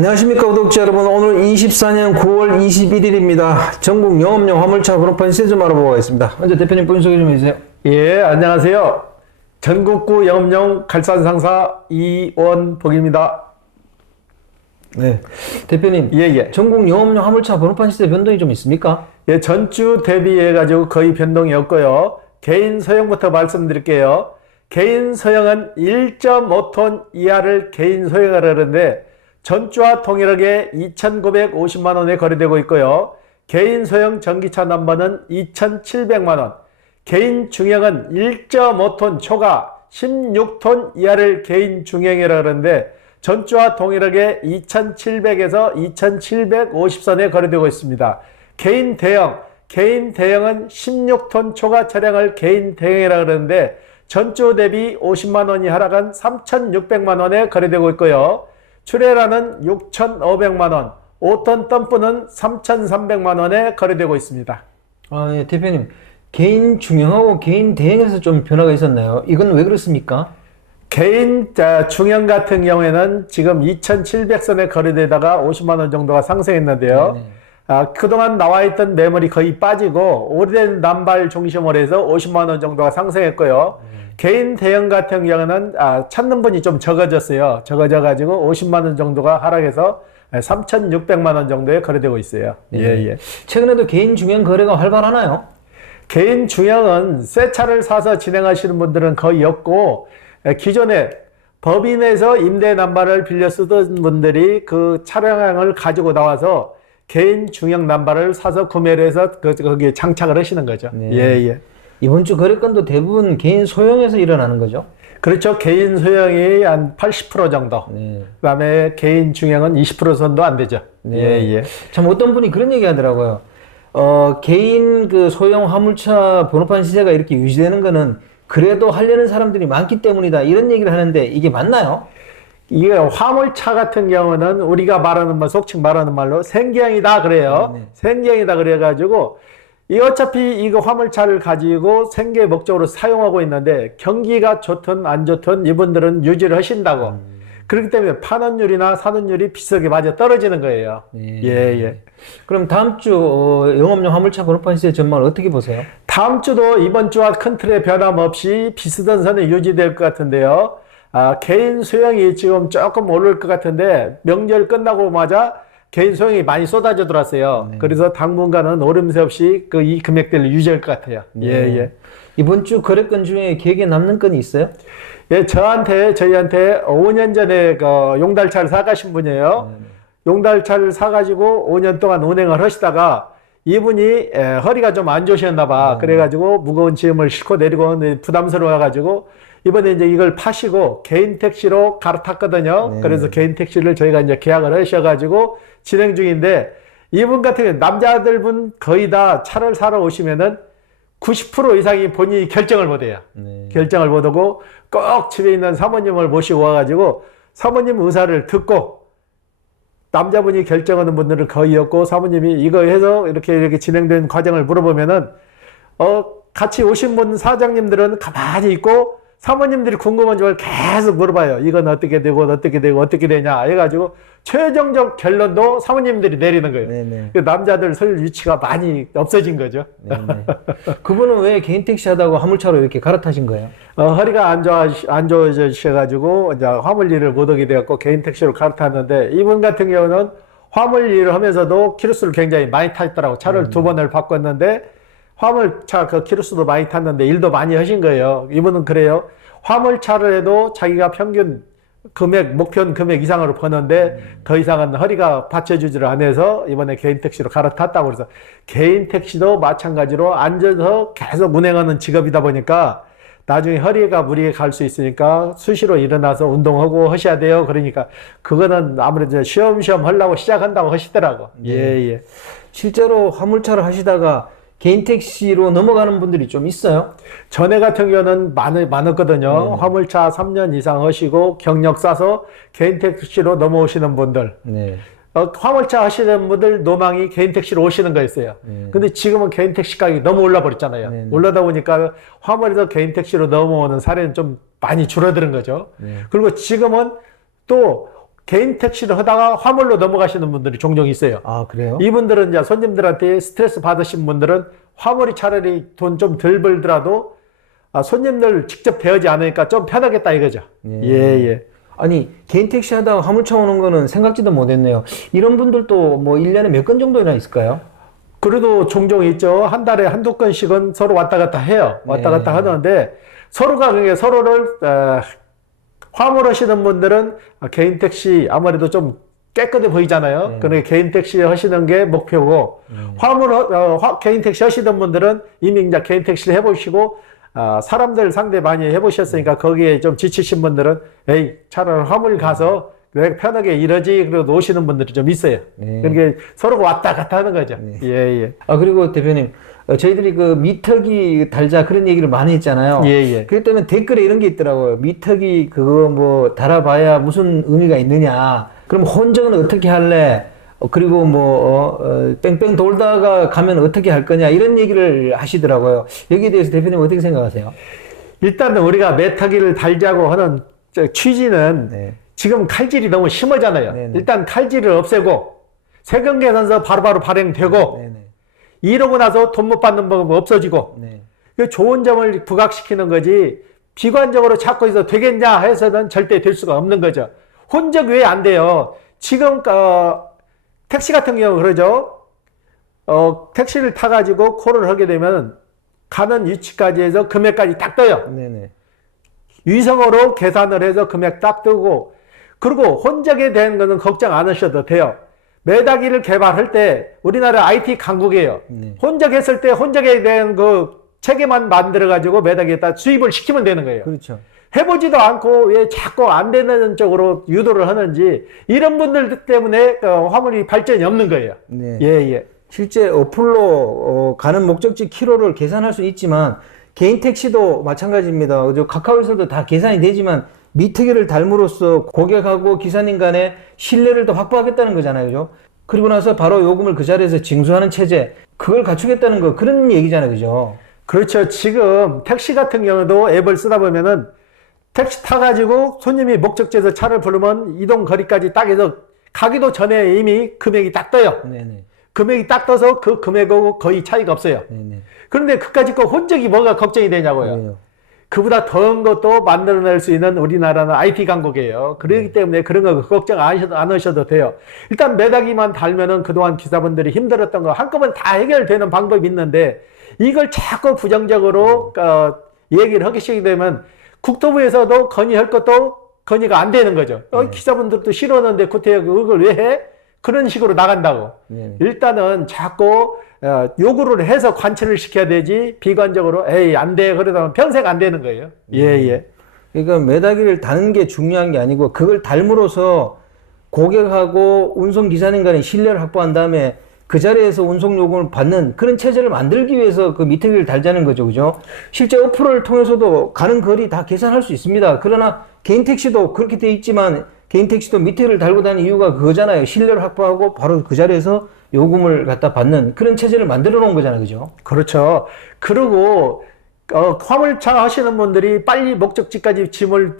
안녕하십니까 구독자 여러분. 오늘 24년 9월 21일입니다. 전국 영업용 화물차 번호판 시세 좀 알아보고 가겠습니다. 먼저 대표님 본인 소개 좀 해주세요. 예, 안녕하세요. 전국구 영업용 갈산상사 이원복입니다. 네, 대표님. 예. 전국 영업용 화물차 번호판 시세 변동이 좀 있습니까? 예, 전주 대비해가지고 거의 변동이 없고요. 개인 소형부터 말씀드릴게요. 개인 소형은 1.5톤 이하를 개인 소형을 하는데 전주와 동일하게 2,950만원에 거래되고 있고요. 개인 소형 전기차 넘버는 2,700만원. 개인 중형은 1.5톤 초과 16톤 이하를 개인 중형이라 그러는데 전주와 동일하게 2,700에서 2,750선에 거래되고 있습니다. 개인 대형은 16톤 초과 차량을 개인 대형이라 그러는데 전주 대비 50만원이 하락한 3,600만원에 거래되고 있고요. 트레라는 6,500만원, 5톤 덤프는 3,300만원에 거래되고 있습니다. 예, 대표님. 개인 중형하고 개인 대형에서 좀 변화가 있었나요? 이건 왜 그렇습니까? 개인 중형 같은 경우에는 지금 2,700선에 거래되다가 50만원 정도가 상승했는데요. 그동안 나와있던 매물이 거의 빠지고 오래된 남발 중심으로 해서 50만원 정도가 상승했고요. 개인 대형 같은 경우는 찾는 분이 좀 적어졌어요. 적어져가지고 50만원 정도가 하락해서 3,600만원 정도에 거래되고 있어요. 예. 최근에도 개인 중형 거래가 활발하나요? 개인 중형은 새 차를 사서 진행하시는 분들은 거의 없고, 기존에 법인에서 임대 남발을 빌려 쓰던 분들이 그 차량을 가지고 나와서 개인 중형 남발을 사서 구매를 해서 거기에 장착을 하시는 거죠. 네. 예. 이번 주 거래건도 대부분 개인 소형에서 일어나는 거죠? 그렇죠. 개인 소형이 한 80% 정도. 네. 그다음에 개인 중형은 20% 선도 안 되죠. 네. 예. 참 어떤 분이 그런 얘기 하더라고요. 개인 그 소형 화물차 번호판 시세가 이렇게 유지되는 거는 그래도 하려는 사람들이 많기 때문이다. 이런 얘기를 하는데 이게 맞나요? 이게 화물차 같은 경우는 우리가 말하는 말, 속칭 말하는 말로 생경이다 그래요. 생경이다 그래가지고 이 어차피 이거 화물차를 가지고 생계 목적으로 사용하고 있는데 경기가 좋든 안 좋든 이분들은 유지를 하신다고. 그렇기 때문에 판원율이나 산원율이 비슷하게 맞아 떨어지는 거예요. 예. 그럼 다음 주 영업용 화물차 번호판 시세 전망을 어떻게 보세요? 다음 주도 이번 주와 큰 틀의 변함없이 비슷한 선에 유지될 것 같은데요. 개인 소형이 지금 조금 오를 것 같은데 명절 끝나고 마자 개인 소형이 많이 쏟아져 들어왔어요. 그래서 당분간은 오름세 없이 이 금액대를 유지할 것 같아요. 예. 이번 주 거래건 중에 기억에 남는 건이 있어요? 예, 저희한테 5년 전에 용달차를 사가신 분이에요. 용달차를 사가지고 5년 동안 운행을 하시다가 이분이 허리가 좀 안 좋으셨나 봐. 그래가지고 무거운 짐을 싣고 내리고 부담스러워가지고 이번에 이제 이걸 파시고 개인 택시로 갈아탔거든요. 그래서 개인 택시를 저희가 이제 계약을 하셔가지고 진행 중인데 이분 같은 경우는 남자들 분 거의 다 차를 사러 오시면은 90% 이상이 본인이 결정을 못해요. 결정을 못하고 꼭 집에 있는 사모님을 모시고 와가지고 사모님 의사를 듣고 남자분이 결정하는 분들은 거의 없고 사모님이 이거 해서 이렇게 진행된 과정을 물어보면은 같이 오신 분 사장님들은 가만히 있고 사모님들이 궁금한 점을 계속 물어봐요. 이건 어떻게 되고 어떻게 되냐 해가지고 최종적 결론도 사모님들이 내리는 거예요. 남자들 설 위치가 많이 없어진 거죠. 그분은 왜 개인 택시 하다가 화물차로 이렇게 갈아타신 거예요? 허리가 안 좋아지셔가지고 이제 화물 일을 못하게 되었고 개인 택시로 갈아탔는데 이분 같은 경우는 화물 일을 하면서도 키로수를 굉장히 많이 탔더라고. 차를 2번을 바꿨는데 화물차 키로수도 많이 탔는데 일도 많이 하신 거예요. 이분은 그래요. 화물차를 해도 자기가 평균 목표 금액 이상으로 버는데 더 이상은 허리가 받쳐주지를 않아서 이번에 개인 택시로 갈아탔다고 그래서 개인 택시도 마찬가지로 앉아서 계속 운행하는 직업이다 보니까 나중에 허리가 무리에 갈 수 있으니까 수시로 일어나서 운동하고 하셔야 돼요. 그러니까 그거는 아무래도 쉬엄쉬엄 하려고 시작한다고 하시더라고. 예. 실제로 화물차를 하시다가 개인 택시로 넘어가는 분들이 좀 있어요? 전에 같은 경우는 많았거든요. 화물차 3년 이상 하시고 경력 쌓아서 개인 택시로 넘어오시는 분들. 화물차 하시는 분들 노망이 개인 택시로 오시는 거였어요. 근데 지금은 개인 택시 가격이 너무 올라 버렸잖아요. 올라다 보니까 화물에서 개인 택시로 넘어오는 사례는 좀 많이 줄어드는 거죠. 그리고 지금은 또 개인 택시를 하다가 화물로 넘어가시는 분들이 종종 있어요. 아, 그래요? 이분들은 이제 손님들한테 스트레스 받으신 분들은 화물이 차라리 돈 좀 덜 벌더라도 손님들 직접 대하지 않으니까 좀 편하겠다 이거죠. 예. 예, 예. 아니, 개인 택시 하다가 화물차 오는 거는 생각지도 못했네요. 이런 분들도 뭐 1년에 몇 건 정도나 있을까요? 그래도 종종 있죠. 한 달에 한두 건씩은 서로 왔다 갔다 해요. 왔다 네. 갔다 하는데 서로가 그게 서로를 화물하시는 분들은 개인 택시 아무래도 좀 깨끗해 보이잖아요. 네. 그러니까 개인 택시 하시는 게 목표고 개인 택시 하시는 분들은 이미 이제 개인 택시를 해보시고 사람들 상대 많이 해보셨으니까 거기에 좀 지치신 분들은 에이 차라리 화물 가서 왜 편하게 이러지 그러고 노시는 분들이 좀 있어요. 네. 그러니까 서로가 왔다 갔다 하는 거죠. 네. 예, 예. 아, 그리고 대표님, 저희들이 그 미터기 달자 그런 얘기를 많이 했잖아요. 예, 예. 그렇기 때문에 댓글에 이런 게 있더라고요. 미터기 그거 뭐 달아봐야 무슨 의미가 있느냐. 그럼 혼적은 어떻게 할래? 그리고 뭐 뺑뺑 돌다가 가면 어떻게 할 거냐 이런 얘기를 하시더라고요. 여기에 대해서 대표님 어떻게 생각하세요? 일단은 우리가 메타기를 달자고 하는 취지는 네. 지금 칼질이 너무 심하잖아요. 네네. 일단 칼질을 없애고 세금 계산서 바로바로 발행되고 네네. 이러고 나서 돈 못 받는 법 없어지고 네. 그 좋은 점을 부각시키는 거지 비관적으로 찾고 있어 되겠냐 해서는 절대 될 수가 없는 거죠. 혼적 왜 안 돼요? 지금 택시 같은 경우 그러죠. 택시를 타가지고 콜을 하게 되면 가는 위치까지 해서 금액까지 딱 떠요. 네네. 위성으로 계산을 해서 금액 딱 뜨고 그리고 혼적에 대한 거는 걱정 안 하셔도 돼요. 메다기를 개발할 때 우리나라 IT 강국이에요. 네. 혼적했을 때 혼적에 대한 그 체계만 만들어 가지고 메다기에다 수입을 시키면 되는 거예요. 그렇죠. 해보지도 않고 왜 자꾸 안 되는 쪽으로 유도를 하는지 이런 분들 때문에 화물이 발전이 없는 거예요. 네. 예, 예. 실제 어플로 가는 목적지 키로를 계산할 수 있지만 개인 택시도 마찬가지입니다. 그죠? 카카오에서도 다 계산이 되지만 미터기를 달므로써 고객하고 기사님 간의 신뢰를 더 확보하겠다는 거잖아요. 그죠? 그리고 나서 바로 요금을 그 자리에서 징수하는 체제, 그걸 갖추겠다는 거, 그런 얘기잖아요. 그죠? 그렇죠. 지금 택시 같은 경우도 앱을 쓰다 보면은 택시 타가지고 손님이 목적지에서 차를 부르면 이동 거리까지 딱 해서 가기도 전에 이미 금액이 딱 떠요. 네네. 금액이 딱 떠서 그 금액하고 거의 차이가 없어요. 네네. 그런데 그까짓 거 혼적이 뭐가 걱정이 되냐고요. 그래요. 그보다 더한 것도 만들어낼 수 있는 우리나라는 IT 강국이에요. 그렇기 때문에 그런 거 걱정 안 하셔도 돼요. 일단 메다기만 달면은 그동안 기사분들이 힘들었던 거 한꺼번에 다 해결되는 방법이 있는데 이걸 자꾸 부정적으로 얘기를 하기 시작이 되면 국토부에서도 건의할 것도 건의가 안 되는 거죠. 기사분들도 싫었는데 구태여 그걸 왜 해? 그런 식으로 나간다고. 네네. 일단은 자꾸 요구를 해서 관철을 시켜야 되지 비관적으로 에이 안 돼 그러다 평생 안 되는 거예요. 예. 그러니까 메다기를 다는 게 중요한 게 아니고 그걸 달므로써 고객하고 운송기사님 간의 신뢰를 확보한 다음에 그 자리에서 운송 요금을 받는 그런 체제를 만들기 위해서 그 미터기를 달자는 거죠. 그죠? 실제 어플을 통해서도 가는 거리 다 계산할 수 있습니다. 그러나 개인 택시도 그렇게 돼 있지만 개인 택시도 미터기를 달고 다니는 이유가 그거잖아요. 신뢰를 확보하고 바로 그 자리에서 요금을 갖다 받는 그런 체제를 만들어 놓은 거잖아요. 그죠? 그렇죠. 그리고 화물차 하시는 분들이 빨리 목적지까지 짐을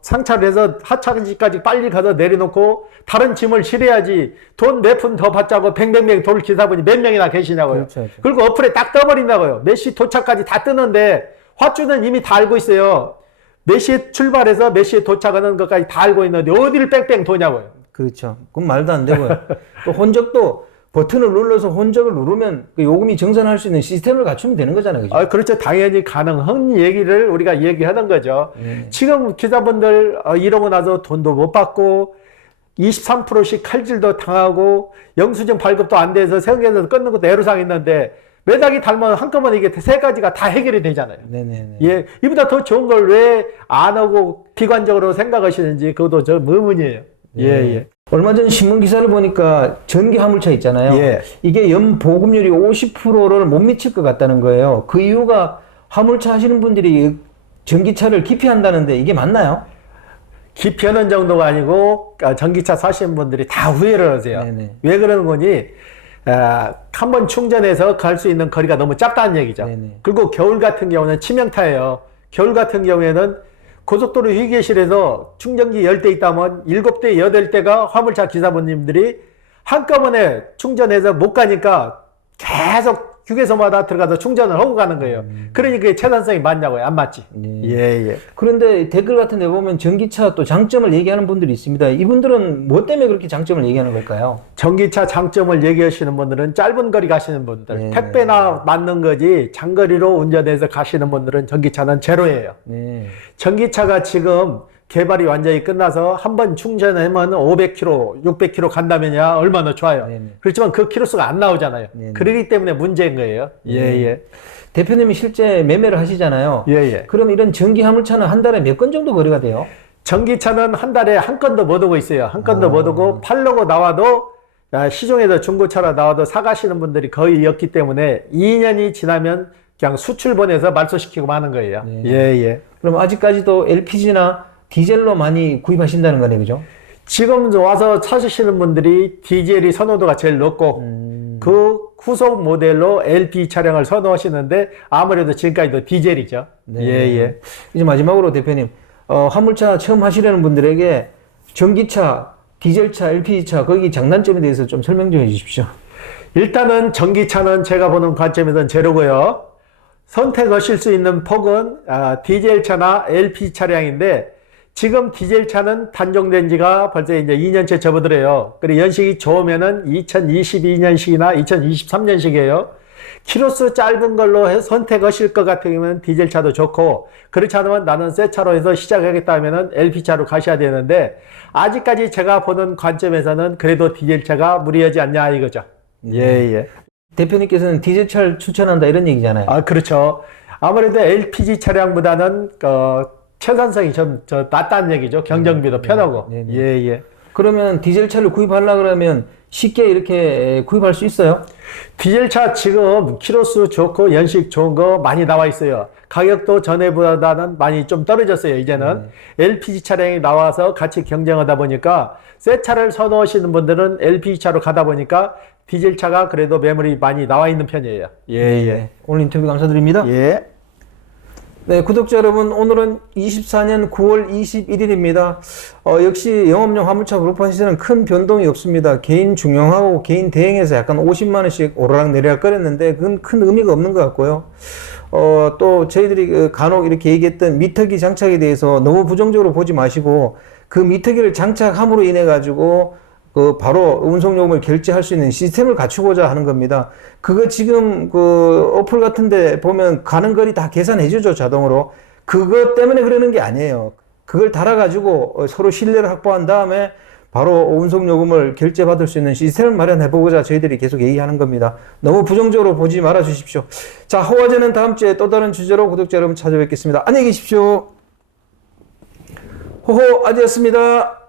상차를 해서 하차지까지 빨리 가서 내려놓고 다른 짐을 실어야지 돈 몇 푼 더 받자고 뱅뱅뱅 돌 기사분이 몇 명이나 계시냐고요. 그렇죠. 그리고 어플에 딱 떠버린다고요. 몇 시 도착까지 다 뜨는데 화주는 이미 다 알고 있어요. 몇 시에 출발해서 몇 시에 도착하는 것까지 다 알고 있는데 어디를 뺑뺑 도냐고요. 그렇죠. 그건 말도 안 되고요. 또 혼적도 버튼을 눌러서 혼적을 누르면 그 요금이 정산할 수 있는 시스템을 갖추면 되는 거잖아요. 그죠? 그렇죠. 당연히 가능한 얘기를 우리가 얘기하는 거죠. 지금 기사분들 이러고 나서 돈도 못 받고 23%씩 칼질도 당하고 영수증 발급도 안 돼서 세금에서 끊는 것도 애로사항이 있는데 매닥이 달면 한꺼번에 이게 세 가지가 다 해결이 되잖아요. 네네네. 예, 이보다 더 좋은 걸 왜 안 하고 비관적으로 생각하시는지 그것도 저 의문이에요. 예. 얼마 전 신문 기사를 보니까 전기 화물차 있잖아요. 예. 이게 연 보급률이 50%를 못 미칠 것 같다는 거예요. 그 이유가 화물차 하시는 분들이 전기차를 기피한다는데 이게 맞나요? 기피하는 정도가 아니고 전기차 사시는 분들이 다 후회를 하세요. 네네. 왜 그러는 거니? 한 번 충전해서 갈 수 있는 거리가 너무 짧다는 얘기죠. 네네. 그리고 겨울 같은 경우는 치명타예요. 겨울 같은 경우에는 고속도로 휴게실에서 충전기 10대 있다면 7대, 8대가 화물차 기사분님들이 한꺼번에 충전해서 못 가니까 계속 휴게소마다 들어가서 충전을 하고 가는 거예요. 그러니 그게 채단성이 맞냐고요? 안 맞지? 예. 그런데 댓글 같은 데 보면 전기차 또 장점을 얘기하는 분들이 있습니다. 이분들은 뭐 때문에 그렇게 장점을 얘기하는 걸까요? 전기차 장점을 얘기하시는 분들은 짧은 거리 가시는 분들, 네. 택배나 맞는 거지 장거리로 운전해서 가시는 분들은 전기차는 제로예요. 네. 전기차가 지금 개발이 완전히 끝나서 한 번 충전하면 500km, 600km 간다면야 얼마나 좋아요. 네네. 그렇지만 그 키로수가 안 나오잖아요. 네네. 그러기 때문에 문제인 거예요. 예. 대표님이 실제 매매를 하시잖아요. 예. 그럼 이런 전기 화물차는 한 달에 몇 건 정도 거래가 돼요? 전기차는 한 달에 한 건도 못 오고 있어요. 한 건도 못 오고 팔려고 나와도 시중에서 중고차로 나와도 사가시는 분들이 거의 없기 때문에 2년이 지나면 그냥 수출 보내서 말소시키고 마는 거예요. 네. 예. 그럼 아직까지도 LPG나 디젤로 많이 구입하신다는 거네요, 그죠? 지금 와서 찾으시는 분들이 디젤이 선호도가 제일 높고 그 후속 모델로 LP 차량을 선호하시는데 아무래도 지금까지도 디젤이죠. 네. 예. 이제 마지막으로 대표님, 화물차 처음 하시려는 분들에게 전기차, 디젤차, LPG차 거기 장단점에 대해서 좀 설명 좀 해주십시오. 일단은 전기차는 제가 보는 관점에서는 제로고요. 선택하실 수 있는 폭은 디젤차나 LP 차량인데 지금 디젤차는 단종된 지가 벌써 이제 2년째 접어들어요. 그리고 연식이 좋으면은 2022년식이나 2023년식이에요. 키로수 짧은 걸로 선택하실 것 같으면 디젤차도 좋고, 그렇지 않으면 나는 새 차로 해서 시작하겠다 하면은 LP차로 가셔야 되는데, 아직까지 제가 보는 관점에서는 그래도 디젤차가 무리하지 않냐 이거죠. 예. 대표님께서는 디젤차를 추천한다 이런 얘기잖아요. 그렇죠. 아무래도 LPG 차량보다는 최선성이 좀 낮다는 얘기죠. 경정비도 편하고. 예. 그러면 디젤차를 구입하려고 그러면 쉽게 이렇게 구입할 수 있어요? 디젤차 지금 키로수 좋고 연식 좋은 거 많이 나와 있어요. 가격도 전에보다는 많이 좀 떨어졌어요. 이제는 LPG 차량이 나와서 같이 경쟁하다 보니까 새 차를 선호하시는 분들은 LPG 차로 가다 보니까 디젤차가 그래도 매물이 많이 나와 있는 편이에요. 예. 오늘 인터뷰 감사드립니다. 예. 네, 구독자 여러분, 오늘은 24년 9월 21일입니다. 역시 영업용 화물차 그룹화 시세는 큰 변동이 없습니다. 개인 중형하고 개인 대행에서 약간 50만원씩 오르락 내리락 거렸는데 그건 큰 의미가 없는 것 같고요. 또 저희들이 간혹 이렇게 얘기했던 미터기 장착에 대해서 너무 부정적으로 보지 마시고 그 미터기를 장착함으로 인해 가지고 바로 운송요금을 결제할 수 있는 시스템을 갖추고자 하는 겁니다. 그거 지금 어플 같은데 보면 가는 거리 다 계산해주죠, 자동으로. 그것 때문에 그러는 게 아니에요. 그걸 달아가지고 서로 신뢰를 확보한 다음에 바로 운송요금을 결제받을 수 있는 시스템을 마련해보고자 저희들이 계속 얘기하는 겁니다. 너무 부정적으로 보지 말아 주십시오. 자, 호화제는 다음 주에 또 다른 주제로 구독자 여러분 찾아뵙겠습니다. 안녕히 계십시오. 호호 아재였습니다.